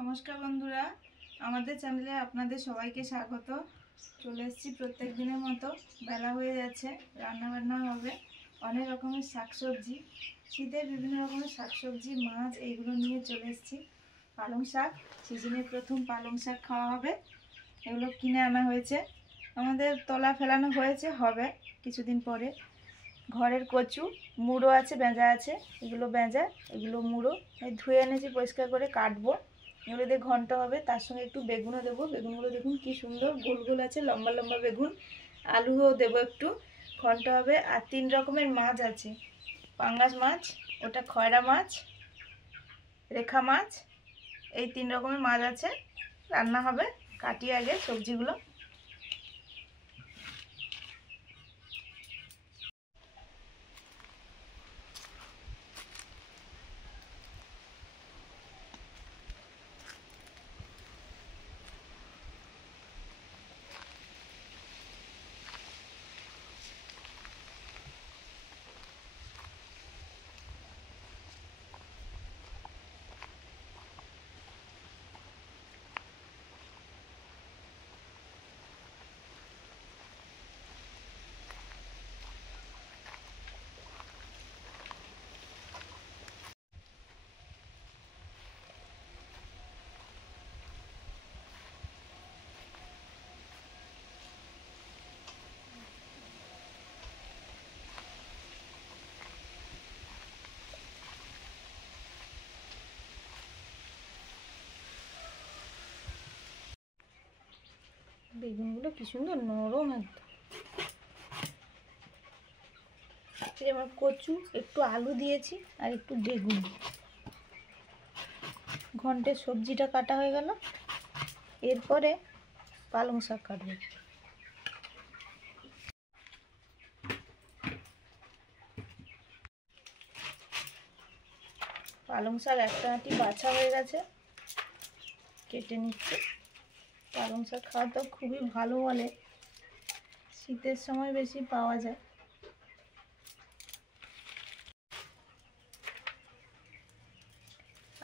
নমস্কার বন্ধুরা, আমাদের চ্যানেলে আপনাদের সবাইকে স্বাগত। চলে এসেছি প্রত্যেক দিনের মতো। বেলা হয়ে যাচ্ছে, রান্নাবান্না হবে। অনেক রকমের শাকসবজি, শীতের বিভিন্ন রকমের শাকসবজি, মাছ এইগুলো নিয়ে চলে এসেছি। পালং শাক, সিজনের প্রথম পালং শাক খাওয়া হবে। এগুলো কিনে আনা হয়েছে, আমাদের তোলা ফেলানো হয়েছে, হবে কিছুদিন পরে। ঘরের কচু, মুড়ো আছে, বেঁজা আছে, এগুলো বেঁজা, এগুলো মুড়ো। এই ধুয়ে এনেছি, পরিষ্কার করে কাটবো। এগুলো দিয়ে ঘন্ট হবে, তার সঙ্গে একটু বেগুনও দেবো। বেগুনগুলো দেখুন কি সুন্দর গোল গোল আছে, লম্বা লম্বা বেগুন। আলুও দেবো একটু, ঘন্ট হবে। আর 3 রকমের মাছ আছে, পাঙ্গাস মাছ, ওটা খয়রা মাছ, রেখা মাছ, এই 3 রকমের মাছ আছে। রান্না হবে। কাটি আগে সবজিগুলো। বেগুনগুলো কি সুন্দর নরম একদম। আমার কচু, একটু আলু দিয়েছি আর একটু বেগুন। ঘন্টের সবজিটা কাটা হয়ে গেল, এরপরে পালং শাক কাটবো। পালং শাক একটা আঁটি বাছা হয়ে গেছে, কেটে নিচ্ছে। পালং শাক খাওয়া তো খুবই ভালো বলে, শীতের সময় বেশি পাওয়া যায়।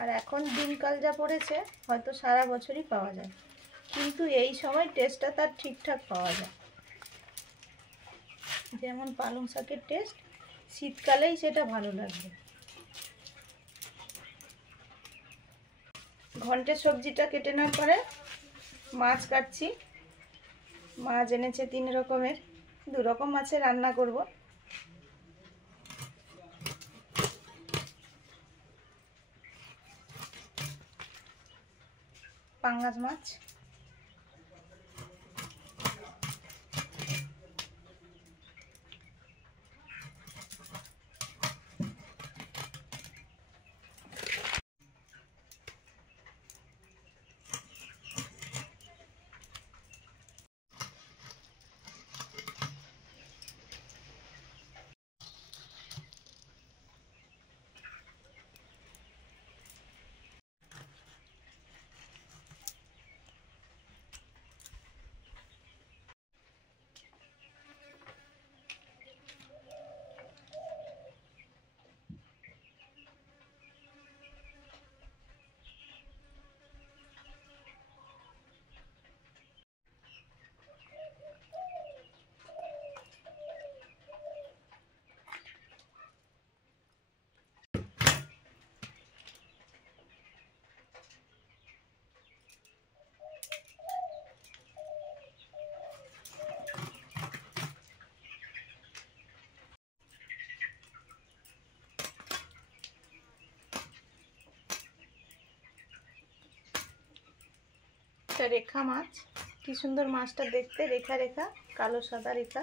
আর এখন দিনকাল যা পড়েছে, হয়তো সারা বছরই পাওয়া যায়, কিন্তু এই সময় টেস্টটা তার ঠিকঠাক পাওয়া যায়। যেমন পালং শাকের টেস্ট শীতকালেই সেটা ভালো লাগবে। ঘন্টের সবজিটা কেটে নেওয়ার পরে মাছ কাটছি। মাছ এনেছে 3 রকমের, 2 রকম মাছের রান্না করব। পাঙ্গাস মাছ, রেখা মাছ। কি সুন্দর মাছটা দেখতে, রেখা রেখা, কালো সাদা রেখা।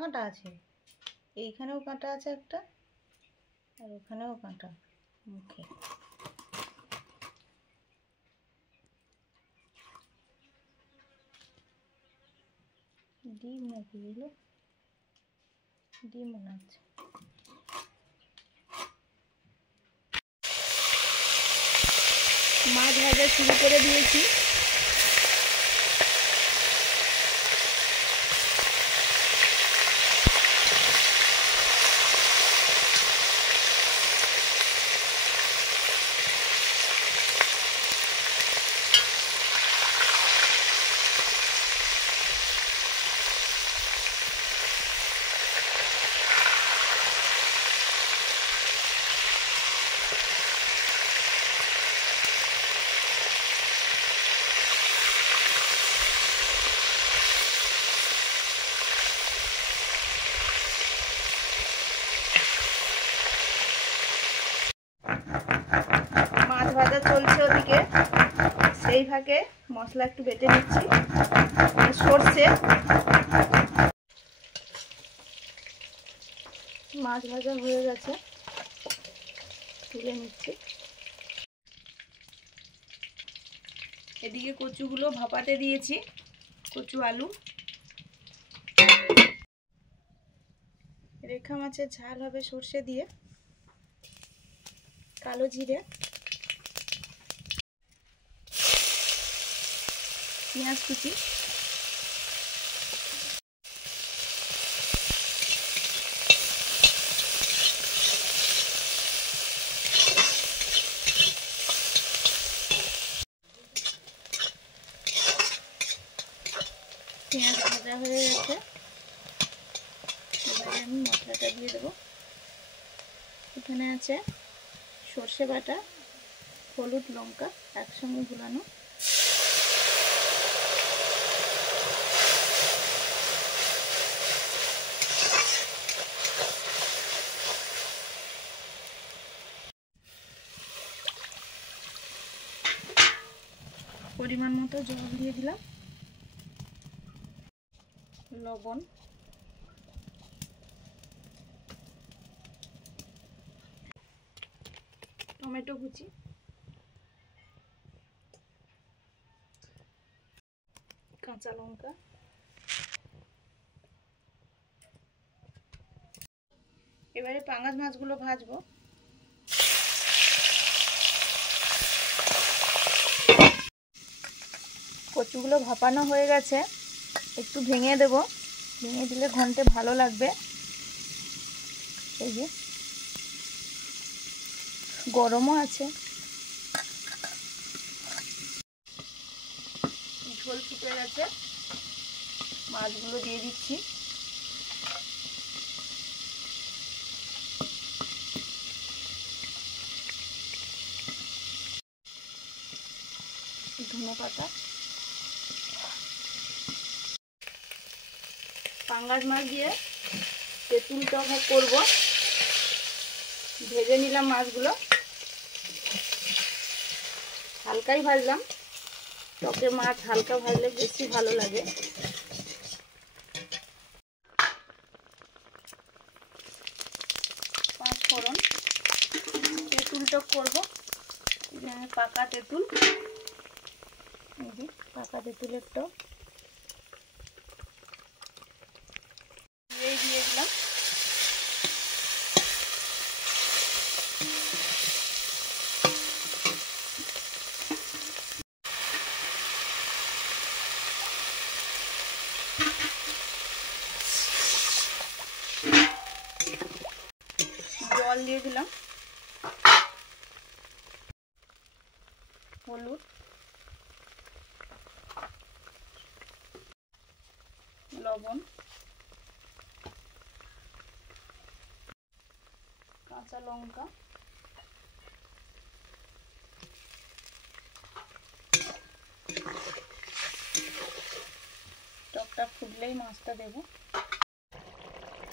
কাঁটা আছে, এইখানেও কাঁটা আছে একটা, আর ওখানেও কাঁটা মুখে। ডিম নাকি এগুলো? ডিম মনে হচ্ছে। মাছ ভাজা শুরু করে দিয়েছি। মাছ ভাজা চলছে ওদিকে, সেই ফাঁকে মশলা একটু বেটে নিচ্ছি। সর্ষে, মাছ ভাজা হয়ে গেছে, তুলে নিচ্ছি। এদিকে কচুগুলো ভাপাতে দিয়েছি, কচু আলু। রেখা মাছের ঝাল হবে সর্ষে দিয়ে, কালো জিরে, পেঁয়াজ কুচি, পেঁয়াজ ভাজা হয়ে গেছে। এবারে আমি মশলাটা দিয়ে দেবো। এখানে আছে সর্ষে বাটা, হলুদ, লঙ্কা একসঙ্গে গুলানো, পরিমাণ মতো জল দিয়ে দিলাম, লবণ, টমেটো কুচি, কাঁচা লঙ্কা, এবারে পাঙ্গাস মাছগুলো ভাজবো। কচুগুলো ভাপানো হয়ে গেছে, একটু ভেঙে দেব, ভেঙে দিলে ঘন্টে ভালো লাগবে। এই যে গরমও আছে। ঝোল ফুটে গেছে, মাছগুলো দিয়ে দিচ্ছি। ধনেপাতা, পাঙ্গাস মাছ দিয়ে তেঁতুল টক করব। ভেজে নিলাম মাছগুলো, হালকাই ভাজলাম, টকে মাছ হালকা ভাজলে বেশি ভালো লাগে। পাঁচ ফোড়ন, তেঁতুল টক করবো, পাকা তেঁতুল, এই যে পাকা তেঁতুলের টক দিয়ে দিলাম। জল দিয়ে দিলাম, হলুদ, লবণ, কাঁচা লঙ্কা, টকটা ফুটলেই মাছটা দেব।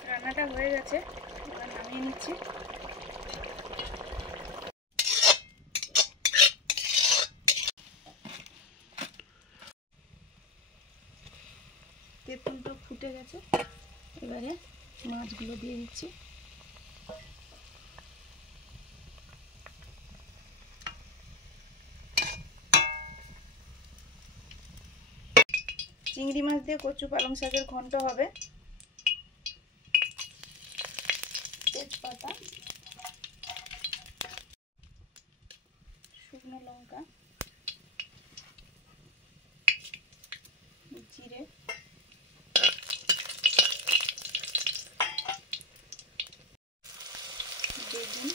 রান্নাটা হয়ে গেছে, এবার নামিয়ে নিচ্ছি। তেঁতুলটা ফুটে গেছে, এবারে মাছগুলো দিয়ে দিচ্ছি। চিংড়ি মাছ দিয়ে কচু পালং শাকের ঘন্ট হবে। তেজপাতা, শুকনো লঙ্কা, জিরে, বেগুন,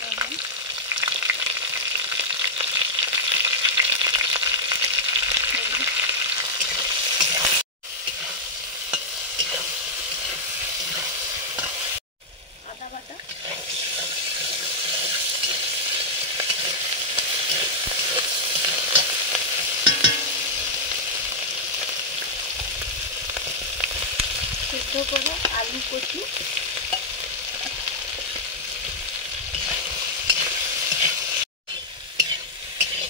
লবণ, আদা বাটা, সেদ্ধ করে আলু কচু,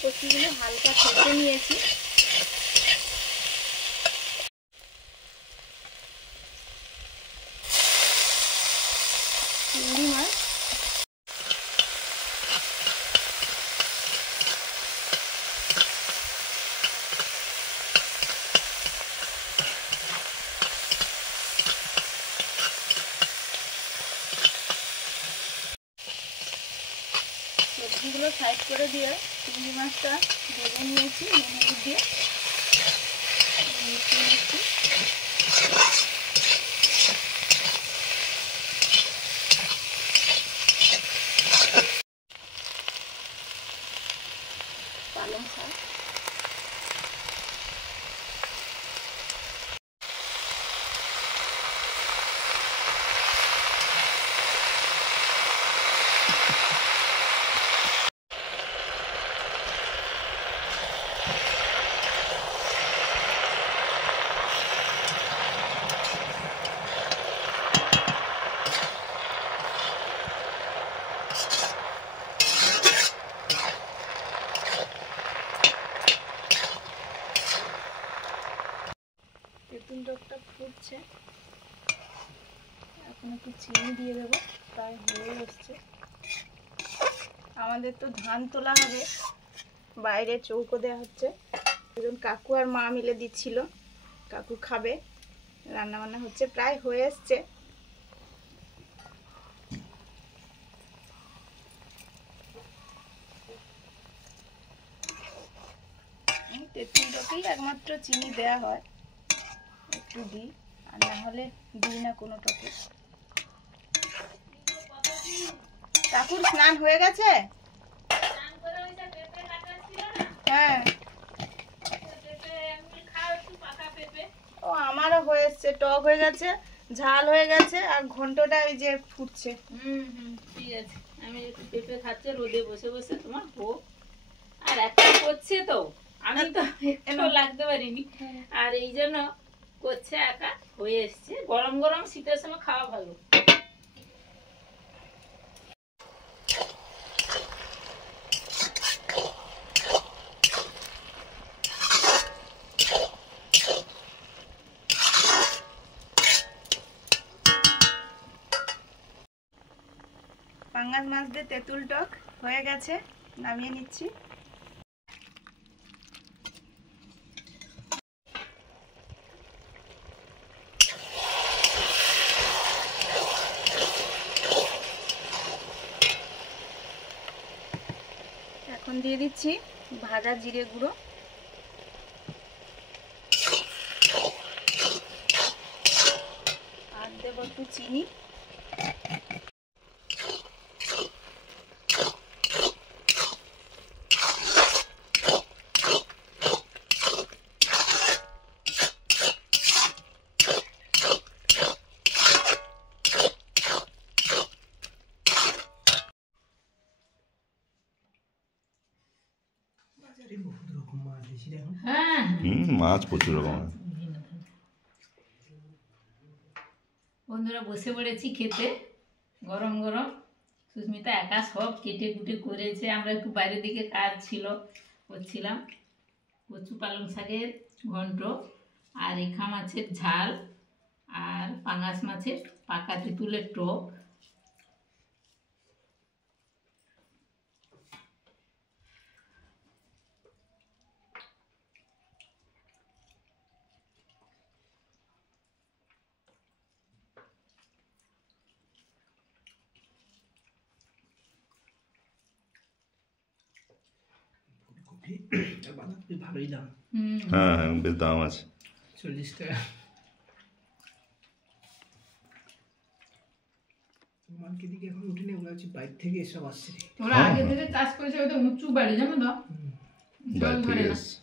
কচুগুলো হালকা ভেজে নিয়েছি। চিংড়ি মাছ, সবজিগুলো সাইড করে দিয়ে চিংড়ি মাছটা ভেজে নিয়েছি নুন হলুদ দিয়ে। মিশিয়ে নিচ্ছি। পালং শাক, তেঁতুল টকটা ফুটছে, এখন একটু চিনি দিয়ে দেবো, প্রায় হয়ে এসছে। আমাদের তো ধান তোলা হবে, বাইরে চৌকো দেওয়া হচ্ছে। দুজন কাকু আর মা মিলে দিচ্ছিল, কাকু খাবে। রান্না বান্না হচ্ছে, প্রায় হয়ে এসছে। তেঁতুল টকেই একমাত্র চিনি দেয়া হয়, একটু দিই, আর না হলে দিই না কোনো টকে। কাকুর স্নান হয়ে গেছে? হ্যাঁ, ও আমারও হয়ে এসছে, টক হয়ে গেছে, ঝাল হয়ে গেছে, আর ঘন্টটা এই যে ফুটছে। ঠিক আছে, আমি একটু পেঁপে খাচ্ছে রোদে বসে বসে, তোমার হোক। আর একটা করছে তো, আমি তো একটু লাগতে পারিনি, আর এই জন্য করছে একা, হয়ে এসছে। গরম গরম শীতের সময় খাওয়া ভালো। পাঙ্গাস মাছ দিয়ে তেঁতুল টক হয়ে গেছে, নামিয়ে নিচ্ছি। এখন দিয়ে দিচ্ছি ভাজা জিরে গুঁড়ো, আর দেবো একটু চিনি। মাছ প্রচুর রকম। বন্ধুরা বসে পড়েছি খেতে, গরম গরম। সুস্মিতা একা সব কেটে কুটে করেছে, আমরা একটু বাইরের দিকে কাজ ছিল, করছিলাম কচু পালং শাকের ঘন্ট, আর রেখা মাছের ঝাল, আর পাঙাশ মাছের পাকা তেঁতুলের টক। ফুলকপি আর বাঁধাকপি ভালোই দাম, হ্যাঁ হ্যাঁ বেশ দাম আছে। 40 টাকা। মার্কেট দিকে এখন উঠেনি, ওগুলো হচ্ছে বাইক থেকে এসব আসছে। ওরা আগে থেকে চাষ করেছে, ওটা উঁচু বাড়ি জানো তো, জল বাইরে ধরে থেকে না। এসছে।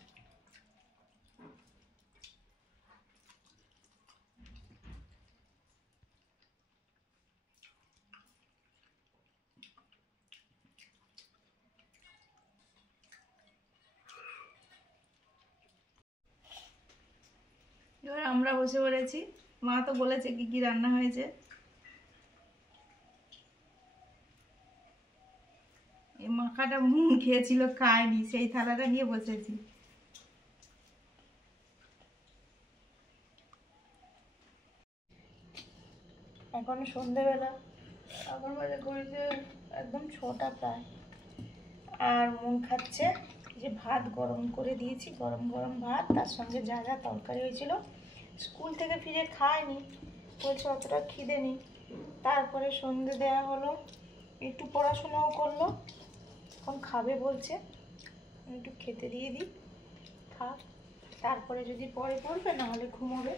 এবার আমরা বসে পড়েছি। মা তো বলেছে কি কি রান্না হয়েছে। এই মাখাটা খেয়েছিল, খায়নি, সেই থালাটা নিয়ে বসেছি। এখন সন্ধেবেলা, এখন বাজে ঘড়িতে একদম 6টা প্রায়। আর মন খাচ্ছে যে ভাত গরম করে দিয়েছি, গরম গরম ভাত, তার সঙ্গে যা যা তরকারি হয়েছিল। স্কুল থেকে ফিরে খায়নি, বলছে অতটা খিদে নেই। তারপরে সন্ধে দেওয়া হলো, একটু পড়াশোনাও করলো, এখন খাবে বলছে, একটু খেতে দিয়ে দিই, থাক, তারপরে যদি পরে পড়বে নাহলে ঘুমোবে।